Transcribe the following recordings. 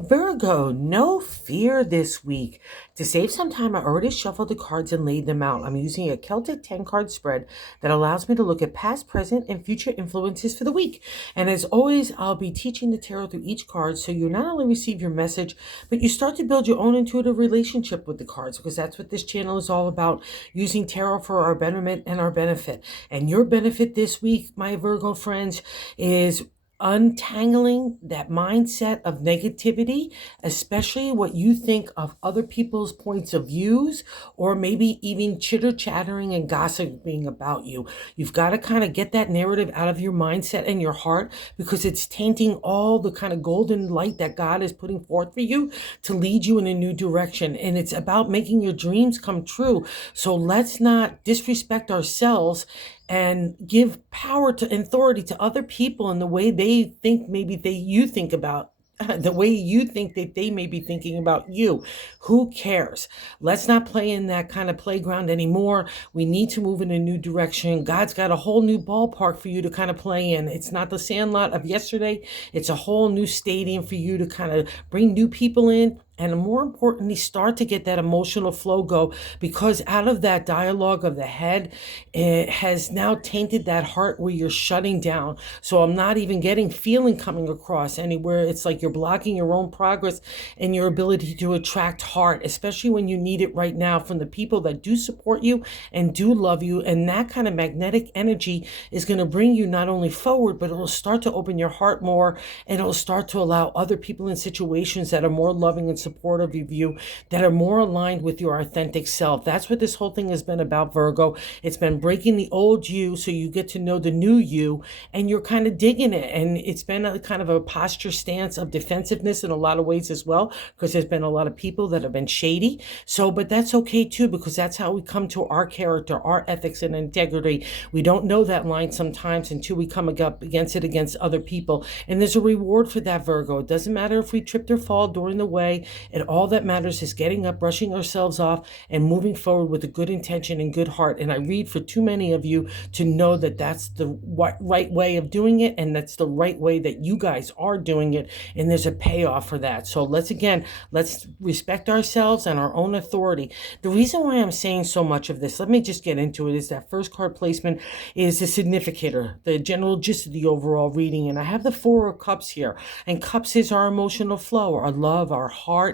Virgo, no fear this week. To save some time, I already shuffled the cards and laid them out. I'm using a Celtic 10 card spread that allows me to look at past, present, and future influences for the week. And as always, I'll be teaching the tarot through each card so you not only receive your message, but you start to build your own intuitive relationship with the cards, because that's what this channel is all about, using tarot for our betterment and our benefit. And your benefit this week, my Virgo friends, is untangling that mindset of negativity, especially what you think of other people's points of views, or maybe even chitter chattering and gossiping about you. You've got to kind of get that narrative out of your mindset and your heart, because it's tainting all the kind of golden light that God is putting forth for you to lead you in a new direction. And it's about making your dreams come true. So let's not disrespect ourselves and give power to authority to other people in the way they think, you think about the way you think that they may be thinking about you. Who cares? Let's not play in that kind of playground anymore. We need to move in a new direction. God's got a whole new ballpark for you to kind of play in. It's not the sandlot of yesterday. It's a whole new stadium for you to kind of bring new people in. And more importantly, start to get that emotional flow go, because out of that dialogue of the head, it has now tainted that heart where you're shutting down. So I'm not even getting feeling coming across anywhere. It's like you're blocking your own progress and your ability to attract heart, especially when you need it right now from the people that do support you and do love you. And that kind of magnetic energy is going to bring you not only forward, but it'll start to open your heart more, and it'll start to allow other people in situations that are more loving and supportive of you, that are more aligned with your authentic self. That's what this whole thing has been about, Virgo. It's been breaking the old you so you get to know the new you, and you're kind of digging it. And it's been a kind of a posture stance of defensiveness in a lot of ways as well, because there's been a lot of people that have been shady. So, but that's okay too, because that's how we come to our character, our ethics and integrity. We don't know that line sometimes until we come up against it against other people. And there's a reward for that, Virgo. It doesn't matter if we tripped or fall during the way. And all that matters is getting up, brushing ourselves off, and moving forward with a good intention and good heart. And I read for too many of you to know that that's the right way of doing it, and that's the right way that you guys are doing it. And there's a payoff for that. So let's respect ourselves and our own authority. The reason why I'm saying so much of this, let me just get into it, is that first card placement is the significator, the general gist of the overall reading. And I have the Four of Cups here. And cups is our emotional flow, our love, our heart,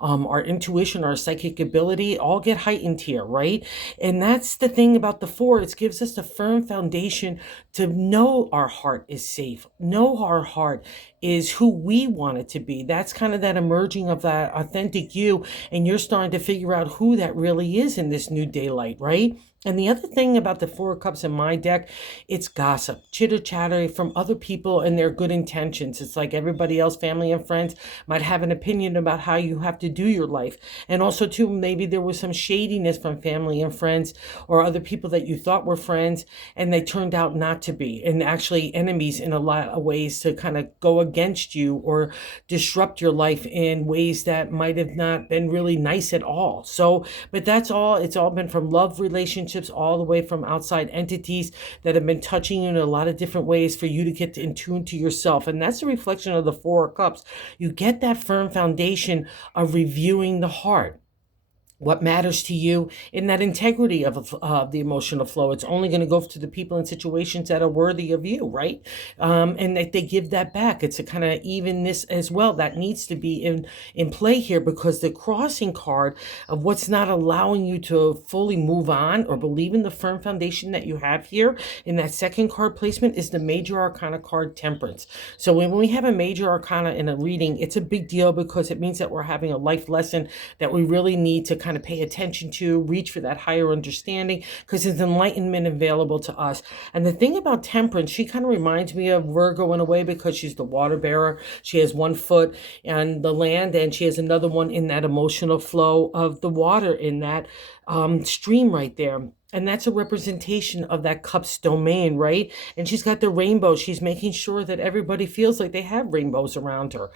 our intuition, our psychic ability, all get heightened here, right? And that's the thing about the four. It gives us the firm foundation to know our heart is safe, know our heart is who we want it to be. That's kind of that emerging of that authentic you, and you're starting to figure out who that really is in this new daylight, right? And the other thing about the Four of Cups in my deck, it's gossip, chitter chatter from other people and their good intentions. It's like everybody else, family and friends, might have an opinion about how you have to do your life. And also too, maybe there was some shadiness from family and friends or other people that you thought were friends, and they turned out not to be, and actually enemies in a lot of ways to kind of go against you or disrupt your life in ways that might have not been really nice at all. So, but that's all, it's all been from love relationships, all the way from outside entities that have been touching you in a lot of different ways for you to get in tune to yourself. And that's a reflection of the Four of Cups. You get that firm foundation of reviewing the heart, what matters to you, in that integrity of the emotional flow. It's only going to go to the people and situations that are worthy of you, right? And that they give that back. It's a kind of evenness as well that needs to be in play here, because the crossing card of what's not allowing you to fully move on or believe in the firm foundation that you have here in that second card placement is the major arcana card, Temperance. So when we have a major arcana in a reading, it's a big deal, because it means that we're having a life lesson that we really need to kind of pay attention to, reach for that higher understanding, because it's enlightenment available to us. And the thing about Temperance, she kind of reminds me of Virgo in a way, because she's the water bearer. She has one foot on the land, and she has another one in that emotional flow of the water in that stream right there. And that's a representation of that cup's domain, right? And she's got the rainbow. She's making sure that everybody feels like they have rainbows around her.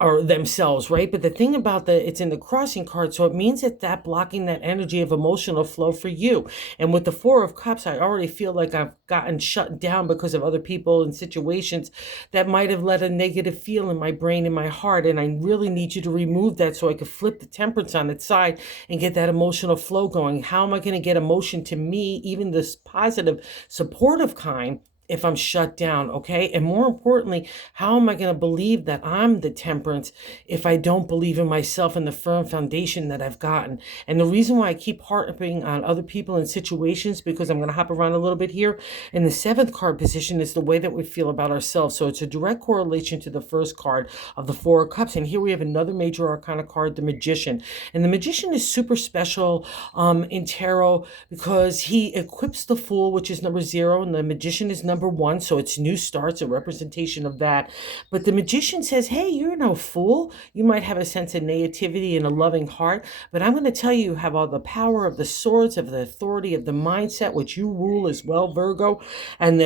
or themselves, right? But the thing about it's in the crossing card, so it means that blocking that energy of emotional flow for you. And with the Four of Cups, I already feel like I've gotten shut down because of other people and situations that might have let a negative feel in my brain and my heart. And I really need you to remove that so I could flip the Temperance on its side and get that emotional flow going. How am I going to get emotion to me, even this positive, supportive kind, if I'm shut down, okay? And more importantly, how am I going to believe that I'm the Temperance if I don't believe in myself and the firm foundation that I've gotten? And the reason why I keep harping on other people and situations, because I'm going to hop around a little bit here, in the seventh card position is the way that we feel about ourselves. So it's a direct correlation to the first card of the Four of Cups. And here we have another major arcana card, the Magician. And the Magician is super special in tarot because he equips the Fool, which is number 0, and the Magician is number 1. So it's new starts, a representation of that. But the Magician says, hey, you're no fool. You might have a sense of naivety and a loving heart, but I'm going to tell you, you have all the power of the swords, of the authority of the mindset, which you rule as well, Virgo, and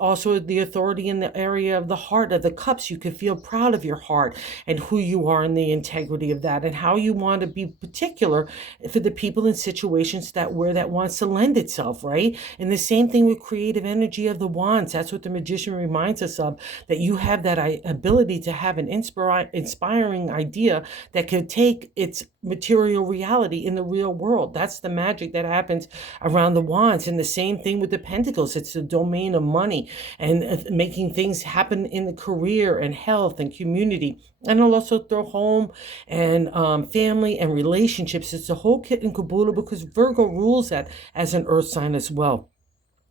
also the authority in the area of the heart, of the cups. You can feel proud of your heart and who you are and the integrity of that, and how you want to be particular for the people and situations where that wants to lend itself, right? And the same thing with creative energy of the wands. That's what the Magician reminds us of, that you have that ability to have an inspiring idea that could take its material reality in the real world. That's the magic that happens around the wands. And the same thing with the pentacles. It's the domain of money and making things happen in the career and health and community. And I'll also throw home and family and relationships. It's a whole kit and caboodle because Virgo rules that as an earth sign as well.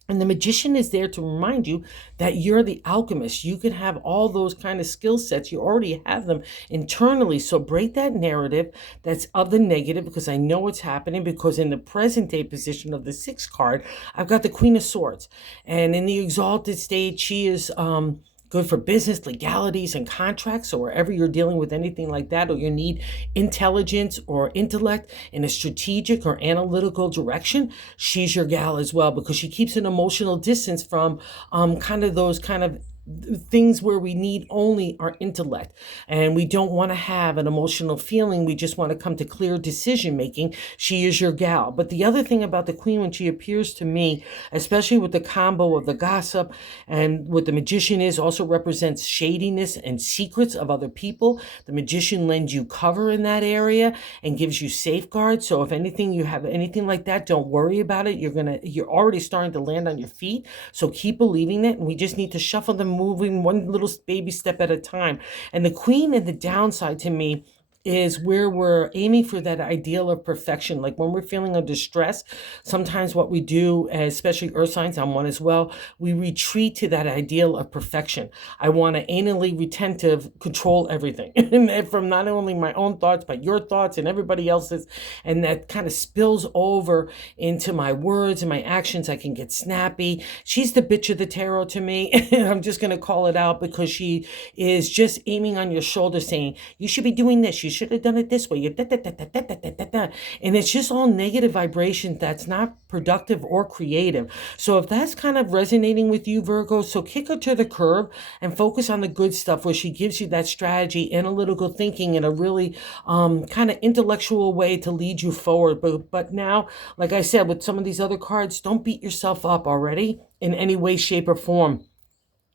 And the Magician is there to remind you that you're the alchemist. You can have all those kind of skill sets. You already have them internally. So break that narrative that's of the negative, because I know what's happening, because in the present day position of the 6th card, I've got the Queen of Swords. And in the exalted state, she is good for business, legalities, and contracts. So wherever you're dealing with anything like that, or you need intelligence or intellect in a strategic or analytical direction, she's your gal as well, because she keeps an emotional distance from kind of those kind of things where we need only our intellect and we don't want to have an emotional feeling. We just want to come to clear decision making. She is your gal. But the other thing about the Queen, when she appears to me, especially with the combo of the gossip and what the Magician is, also represents shadiness and secrets of other people. The Magician lends you cover in that area and gives you safeguards. So if anything, you have anything like that, don't worry about it. You're already starting to land on your feet. So keep believing it. And we just need to shuffle them, moving one little baby step at a time. And the Queen and the downside to me is where we're aiming for that ideal of perfection. Like when we're feeling under stress, sometimes what we do, especially earth signs, I'm one as well, we retreat to that ideal of perfection. I want to anally retentive control everything and from not only my own thoughts, but your thoughts and everybody else's. And that kind of spills over into my words and my actions. I can get snappy. She's the bitch of the tarot to me. I'm just going to call it out, because she is just aiming on your shoulder saying, you should be doing this. You should have done it this way. And it's just all negative vibration that's not productive or creative. So if that's kind of resonating with you, Virgo, so kick her to the curb and focus on the good stuff, where she gives you that strategy, analytical thinking in a really kind of intellectual way to lead you forward. But now, like I said, with some of these other cards, don't beat yourself up already in any way, shape, or form.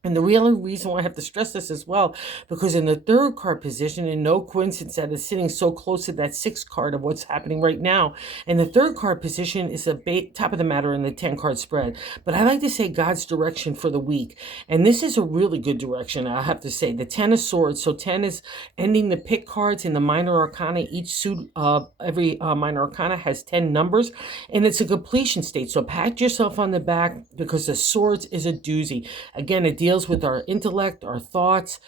And the real reason why I have to stress this as well, because in the 3rd card position, and no coincidence that it's sitting so close to that 6th card of what's happening right now, and the 3rd card position is the top of the matter in the 10-card spread. But I like to say God's direction for the week. And this is a really good direction, I have to say. The 10 of Swords. So 10 is ending the pick cards in the minor arcana. Each suit of every minor arcana has 10 numbers, and it's a completion state. So pat yourself on the back, because the Swords is a doozy. Again, it deals with our intellect, our thoughts,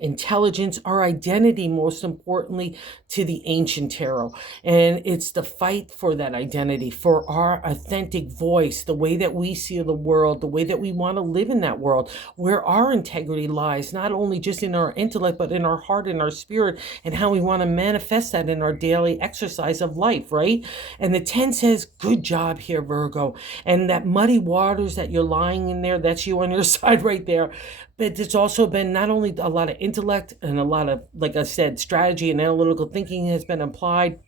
intelligence, our identity, most importantly, to the ancient tarot. And it's the fight for that identity, for our authentic voice, the way that we see the world, the way that we want to live in that world, where our integrity lies, not only just in our intellect, but in our heart and our spirit, and how we want to manifest that in our daily exercise of life, right? And the 10 says, good job here, Virgo. And that muddy waters that you're lying in there, that's you on your side right right there. But it's also been not only a lot of intellect and a lot of, like I said, strategy and analytical thinking has been applied,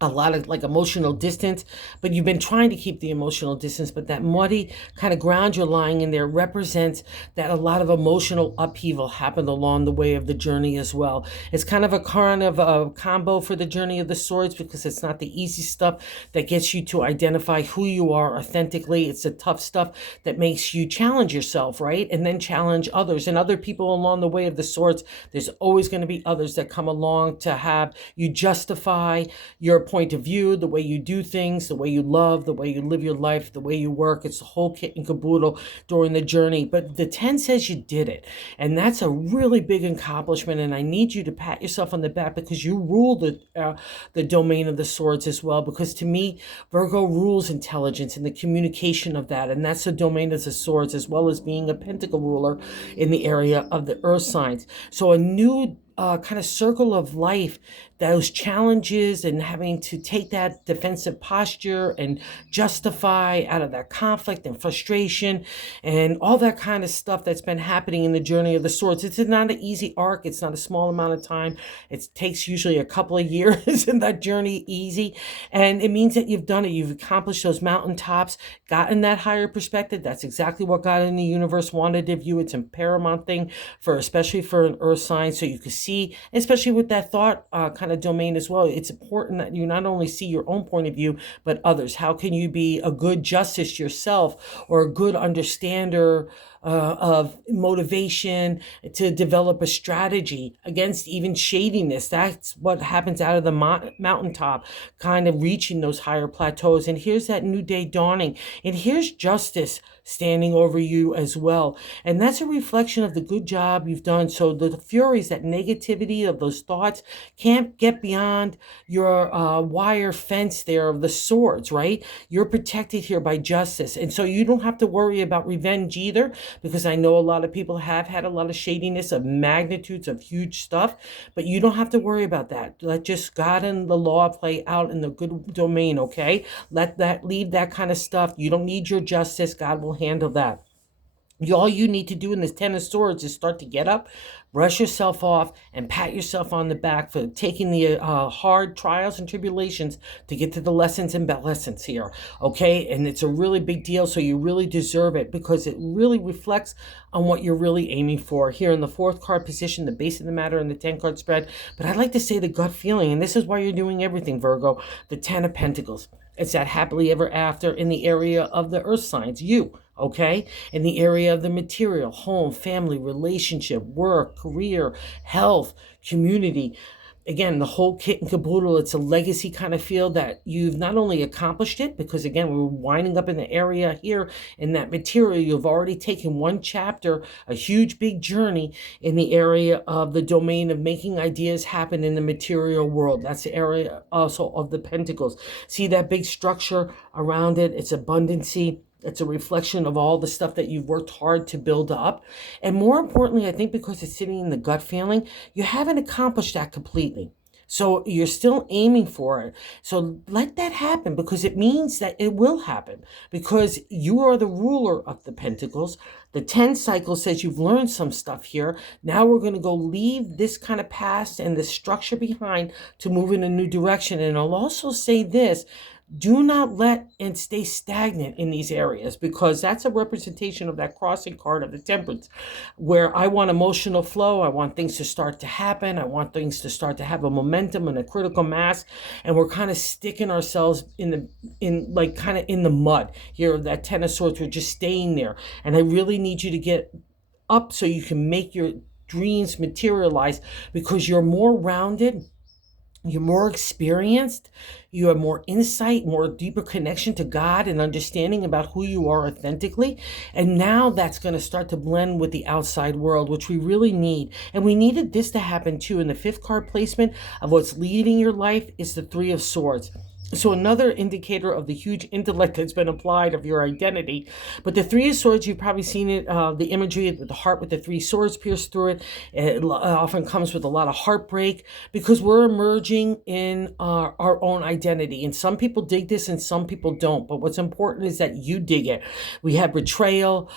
a lot of like emotional distance, but you've been trying to keep the emotional distance, but that muddy kind of ground you're lying in there represents that a lot of emotional upheaval happened along the way of the journey as well. It's kind of a combo for the journey of the swords, because it's not the easy stuff that gets you to identify who you are authentically. It's the tough stuff that makes you challenge yourself, right? And then challenge others and other people along the way of the swords. There's always going to be others that come along to have you justify your point of view, the way you do things, the way you love, the way you live your life, the way you work. It's the whole kit and caboodle during the journey. But the 10 says you did it. And that's a really big accomplishment. And I need you to pat yourself on the back, because you rule the domain of the swords as well. Because to me, Virgo rules intelligence and the communication of that. And that's the domain of the swords, as well as being a pentacle ruler in the area of the earth signs. So a new kind of circle of life, those challenges and having to take that defensive posture and justify out of that conflict and frustration and all that kind of stuff that's been happening in the journey of the swords. It's not an easy arc. It's not a small amount of time. It takes usually a couple of years in that journey easy. And it means that you've done it. You've accomplished those mountaintops, gotten that higher perspective. That's exactly what God in the universe wanted of you. It's a paramount thing especially for an earth sign. So you can see, especially with that thought kind of domain as well, it's important that you not only see your own point of view, but others. How can you be a good justice yourself, or a good understander of motivation to develop a strategy against even shadiness? That's what happens out of the mountaintop, kind of reaching those higher plateaus. And here's that new day dawning, and here's justice standing over you as well. And that's a reflection of the good job you've done. So the furies, that negativity of those thoughts, can't get beyond your wire fence there of the swords, right? You're protected here by justice. And so you don't have to worry about revenge either, because I know a lot of people have had a lot of shadiness of magnitudes of huge stuff, but you don't have to worry about that. Let just God and the law play out in the good domain, okay? Leave that kind of stuff. You don't need your justice. God will handle that. All you need to do in this 10 of swords is start to get up, brush yourself off, and pat yourself on the back for taking the hard trials and tribulations to get to the lessons and lessons here, okay? And it's a really big deal, so you really deserve it, because it really reflects on what you're really aiming for here in the 4th card position, the base of the matter in the 10-card spread. But I'd like to say the gut feeling, and this is why you're doing everything, Virgo, the 10 of Pentacles. It's that happily ever after in the area of the earth signs, you, okay? In the area of the material, home, family, relationship, work, career, health, community. Again, the whole kit and caboodle. It's a legacy kind of feel that you've not only accomplished it, because again, we're winding up in the area here in that material. You've already taken one chapter, a huge big journey in the area of the domain of making ideas happen in the material world. That's the area also of the pentacles. See that big structure around it? It's abundancy. It's a reflection of all the stuff that you've worked hard to build up. And more importantly, I think because it's sitting in the gut feeling, you haven't accomplished that completely. So you're still aiming for it. So let that happen, because it means that it will happen, because you are the ruler of the pentacles. The 10 cycle says you've learned some stuff here. Now we're going to go leave this kind of past and the structure behind to move in a new direction. And I'll also say this: do not let and stay stagnant in these areas, because that's a representation of that crossing card of the Temperance, where I want emotional flow. I want things to start to happen. I want things to start to have a momentum and a critical mass. And we're kind of sticking ourselves in the mud here. That 10 of Swords, we're just staying there. And I really need you to get up so you can make your dreams materialize, because you're more rounded. You're more experienced, you have more insight, more deeper connection to God and understanding about who you are authentically. And now that's going to start to blend with the outside world, which we really need. And we needed this to happen too. In the 5th card placement of what's leading your life is the 3 of Swords. So another indicator of the huge intellect that's been applied of your identity. But the Three of Swords, you've probably seen it, the imagery of the heart with the three swords pierced through it. It often comes with a lot of heartbreak because we're emerging in our own identity. And some people dig this and some people don't. But what's important is that you dig it. We have betrayal,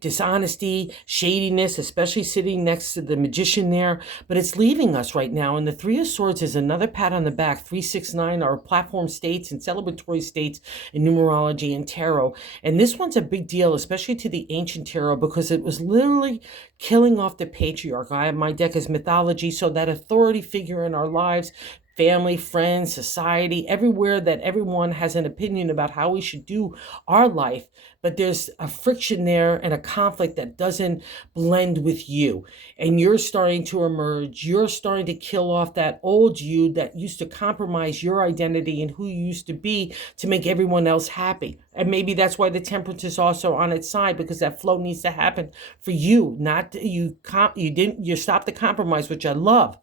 dishonesty, shadiness, especially sitting next to the Magician there. But it's leaving us right now. And the Three of Swords is another pat on the back. 369 are platform states and celebratory states in numerology and tarot. And this one's a big deal, especially to the ancient tarot, because it was literally killing off the patriarch. I have my deck as mythology, so that authority figure in our lives, family, friends, society, everywhere that everyone has an opinion about how we should do our life. But there's a friction there and a conflict that doesn't blend with you. And you're starting to emerge. You're starting to kill off that old you that used to compromise your identity and who you used to be to make everyone else happy. And maybe that's why the Temperance is also on its side, because that flow needs to happen for you, not you. You stopped the compromise, which I love.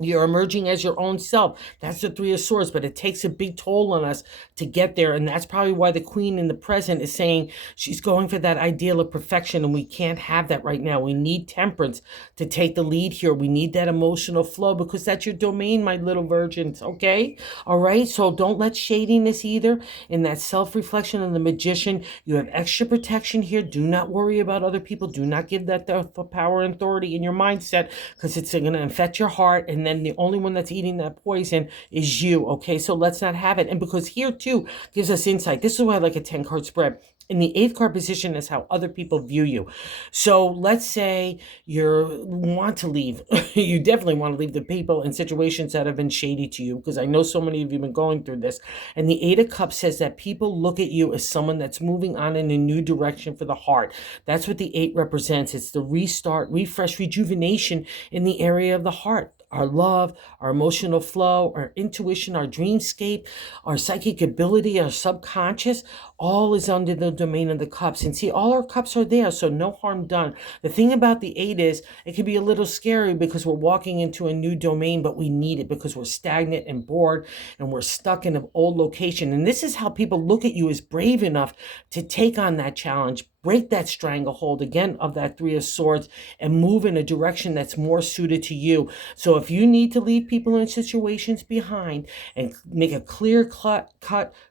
You're emerging as your own self. That's the Three of Swords, but it takes a big toll on us to get there. And that's probably why the Queen in the present is saying she's going for that ideal of perfection. And we can't have that right now. We need temperance to take the lead here. We need that emotional flow because that's your domain, my little virgins. Okay. All right. So don't let shadiness either. In that self-reflection of the Magician, you have extra protection here. Do not worry about other people. Do not give that the power and authority in your mindset, because it's going to infect your heart. And then the only one that's eating that poison is you. Okay, so let's not have it. And because here too gives us insight. This is why I like a 10-card spread. In the 8th card position is how other people view you. So let's say you want to leave. You definitely want to leave the people and situations that have been shady to you, because I know so many of you have been going through this. And the 8 of Cups says that people look at you as someone that's moving on in a new direction for the heart. That's what the 8 represents. It's the restart, refresh, rejuvenation in the area of the heart. Our love, our emotional flow, our intuition, our dreamscape, our psychic ability, our subconscious, all is under the domain of the cups. And see, all our cups are there, so no harm done. The thing about the 8 is it can be a little scary because we're walking into a new domain, but we need it because we're stagnant and bored and we're stuck in an old location. And this is how people look at you as brave enough to take on that challenge, break that stranglehold again of that 3 of Swords, and move in a direction that's more suited to you. So if you need to leave people in situations behind and make a clear cut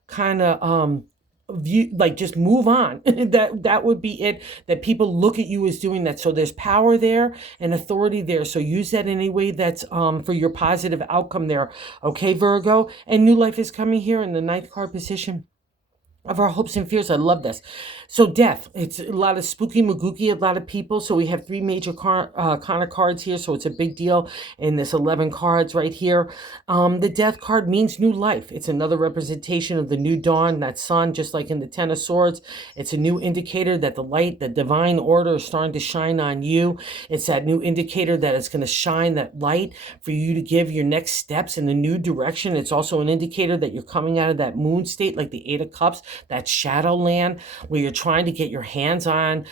kind of view, like just move on, that would be it, that people look at you as doing that. So there's power there and authority there, so use that in a way that's for your positive outcome there. Okay, Virgo. And new life is coming here in the 9th card position of our hopes and fears. I love this. So death, it's a lot of spooky magooky, a lot of people. So we have 3 major kind of cards here. So it's a big deal in this 11 cards right here. The death card means new life. It's another representation of the new dawn, that sun, just like in the 10 of Swords. It's a new indicator that the light, the divine order is starting to shine on you. It's that new indicator that it's going to shine that light for you to give your next steps in the new direction. It's also an indicator that you're coming out of that moon state, like the 8 of Cups, that shadow land where you're trying to get your hands on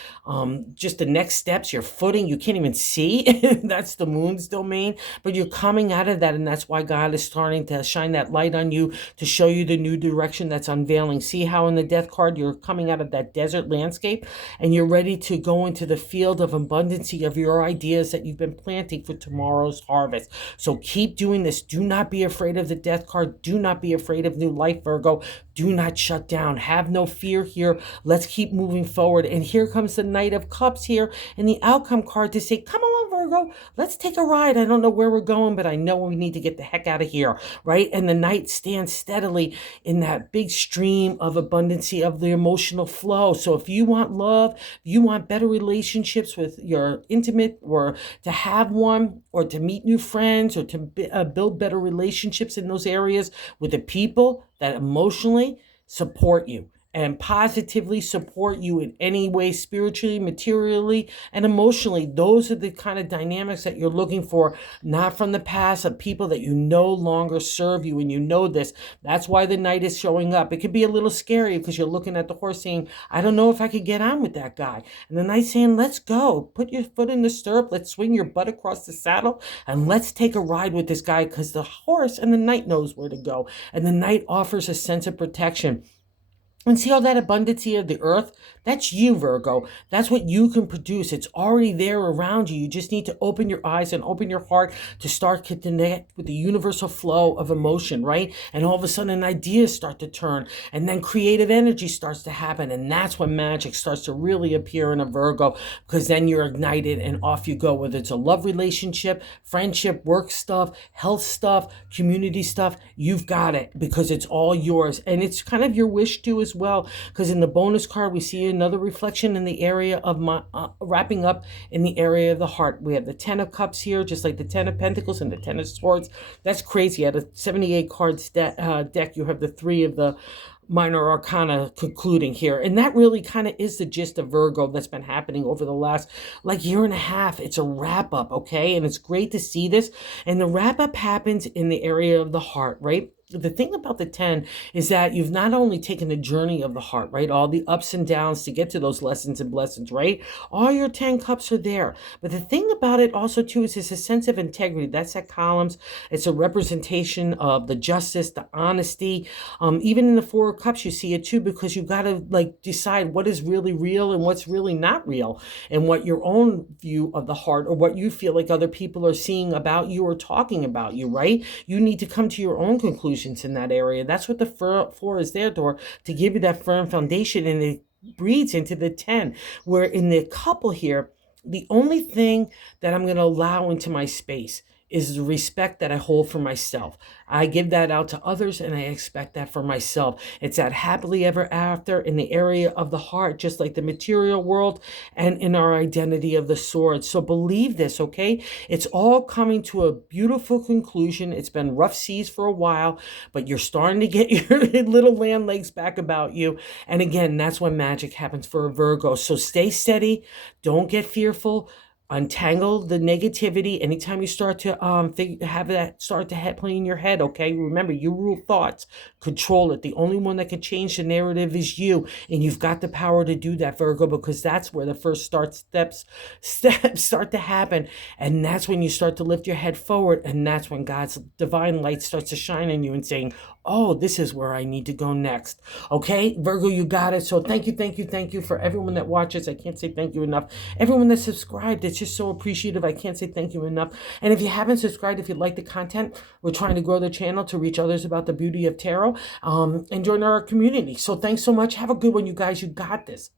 just the next steps, your footing. You can't even see. That's the moon's domain, but you're coming out of that. And that's why God is starting to shine that light on you to show you the new direction that's unveiling. See how in the death card, you're coming out of that desert landscape and you're ready to go into the field of abundancy of your ideas that you've been planting for tomorrow's harvest. So keep doing this. Do not be afraid of the death card. Do not be afraid of new life, Virgo. Do not shut down. Have no fear here. Let's keep moving forward. And here comes the Knight of Cups here and the outcome card to say, come along, Virgo. Let's take a ride. I don't know where we're going, but I know we need to get the heck out of here, right? And the Knight stands steadily in that big stream of abundancy of the emotional flow. So if you want love, you want better relationships with your intimate, or to have one, or to meet new friends, or to build better relationships in those areas with the people that emotionally support you and positively support you in any way, spiritually, materially, and emotionally. Those are the kind of dynamics that you're looking for, not from the past, of people that you no longer serve you, and you know this. That's why the Knight is showing up. It could be a little scary because you're looking at the horse saying, I don't know if I could get on with that guy. And the Knight's saying, let's go. Put your foot in the stirrup. Let's swing your butt across the saddle and let's take a ride with this guy, because the horse and the Knight knows where to go. And the Knight offers a sense of protection. And see all that abundance of the earth? That's you, Virgo. That's what you can produce. It's already there around you. You just need to open your eyes and open your heart to start to connect with the universal flow of emotion, right? And all of a sudden, ideas start to turn, and then creative energy starts to happen. And that's when magic starts to really appear in a Virgo, because then you're ignited and off you go, whether it's a love relationship, friendship, work stuff, health stuff, community stuff. You've got it, because it's all yours. And it's kind of your wish too as well, because in the bonus card, we see another reflection in the area of my wrapping up in the area of the heart. We have the 10 of Cups here, just like the 10 of Pentacles and the 10 of Swords. That's crazy. Out of 78 cards deck, you have the 3 of the minor arcana concluding here. And that really kind of is the gist of Virgo that's been happening over the last year and a half. It's a wrap up, okay? And it's great to see this. And the wrap up happens in the area of the heart, right? The thing about the 10 is that you've not only taken the journey of the heart, right? All the ups and downs to get to those lessons and blessings, right? All your 10 cups are there. But the thing about it also too is it's a sense of integrity. That's at columns. It's a representation of the justice, the honesty. Even in the 4 of Cups, you see it too, because you've got to decide what is really real and what's really not real, and what your own view of the heart, or what you feel like other people are seeing about you or talking about you, right? You need to come to your own conclusion in that area. That's what the 4 is there for, to give you that firm foundation. And it breeds into the 10, where in the couple here, the only thing that I'm going to allow into my space is the respect that I hold for myself. I give that out to others, and I expect that for myself. It's that happily ever after in the area of the heart, just like the material world, and in our identity of the sword. So believe this, okay? It's all coming to a beautiful conclusion. It's been rough seas for a while, but you're starting to get your little land legs back about you. And again, that's when magic happens for a Virgo. So stay steady. Don't get fearful. Untangle the negativity anytime you start to have that start to play in your head, okay? Remember, you rule thoughts. Control it. The only one that can change the narrative is you, and you've got the power to do that, Virgo, because that's where the first steps start to happen, and that's when you start to lift your head forward, and that's when God's divine light starts to shine on you and saying, oh, this is where I need to go next. Okay, Virgo, you got it. So thank you for everyone that watches. I can't say thank you enough. Everyone that subscribed, it's just so appreciative. I can't say thank you enough. And if you haven't subscribed, if you like the content, we're trying to grow the channel to reach others about the beauty of tarot, and join our community. So thanks so much. Have a good one, you guys. You got this.